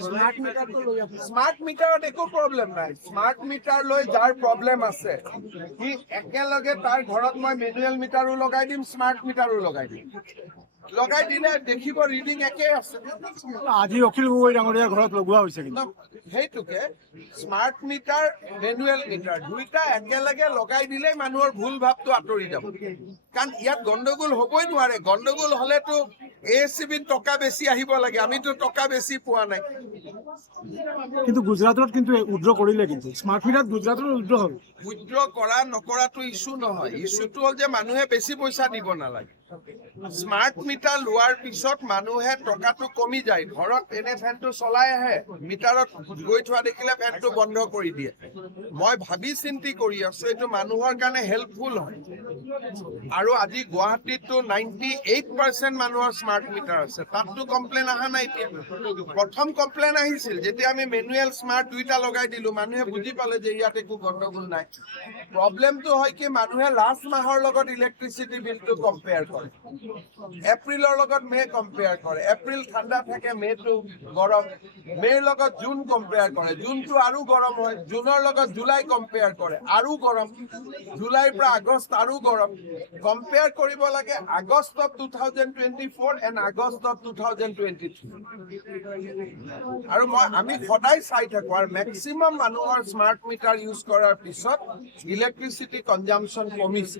Smart মিটাৰত একো problem নাই। Smart meter লৈ যাৰ প্ৰব্লেম আছে সি একেলগে তাৰ ঘৰত মই মেনুৱেল মিটাৰো লগাই দিম স্মাৰ্ট মিটাৰো লগাই দিম। লগাই দিলে দেখিব ৰিডিং একে আছে। আজি অখিল গগৈ ডাঙৰীয়াৰ ঘৰত লগোৱা হৈছে কিন্তু। সেইটোকে স্মাৰ্ট মিটাৰ মেনুৱেল মিটাৰ দুইটা একেলগে লগাই দিলেই মানুহৰ ভুল ভাৱটো আঁতৰি যাব। কাৰণ ইয়াত গণ্ডগোল হ'বই নোৱাৰে গণ্ডগোল হ'লেতো এ চি বিত টকা বেছি আহিব লাগে আমিতো টকা বেছি পোৱা নাই। কিন্তু গুজৰাটত কিন্তু উইড্ৰ কৰিলে কিন্তু স্মাৰ্ট মিটাৰত গুজৰাটত উইড্ৰ হ'ল। উইড্ৰ কৰা নকৰাটো ইছ্যু নহয় ইছ্যুটো হ'ল যে মানুহে বেছি পইচা দিব নালাগে। স্মাৰ্ট মিটাৰ লোৱাৰ পিছত মানুহে টকাটো কমি যায়। ঘৰত এনে ফেনটো চলাই আহে, মিটাৰত গৈ থোৱা দেখিলে ফেনটো বন্ধ কৰি দিয়ে। মই ভাবি চিন্তি কৰি আছো, এইটো মানুহৰ কাৰণে হেল্পফুল হয়। আৰু আজি গুৱাহাটীততো নাইণ্টি এইট পাৰ্চেণ্ট মানুহৰ স্মাৰ্ট মিটাৰ আছে। তাততো কমপ্লেইন অহা নাই এতিয়া। প্ৰথম কমপ্লেইন আহিছিল, যেতিয়া আমি মেনুৱেল স্মাৰ্ট দুইটা লগাই দিলো, মানুহে বুজি পালে যে ইয়াত একো গণ্ডগোল নাই। প্ৰব্লেমটো হয় কি, মানুহে লাষ্ট মাহৰ লগত ইলেক্ট্ৰিচিটি বিলটো কম্পেয়াৰ কৰে এপ্ৰিলৰ লগত মে কম্পেয়াৰ কৰে। এপ্ৰিল ঠাণ্ডা থাকে, মে'টো গৰম। মে'ৰ লগত জুন কম্পেয়াৰ কৰে। জুনটো আৰু গৰম হয়, জুনৰ লগত জুলাই কম্পেয়াৰ কৰে, আৰু গৰম। জুলাইৰ পৰা আগষ্ট আৰু গৰম। কম্পেয়াৰ কৰিব লাগে August of two thousand twenty four and August of two thousand twenty three আৰু মই, আমি সদায় চাই থাকো আৰু মেক্সিমাম মানুহৰ স্মাৰ্ট মিটাৰ ইউজ কৰাৰ পিছত ইলেক্ট্ৰিচিটি কনজাম্পশ্যন কমিছে।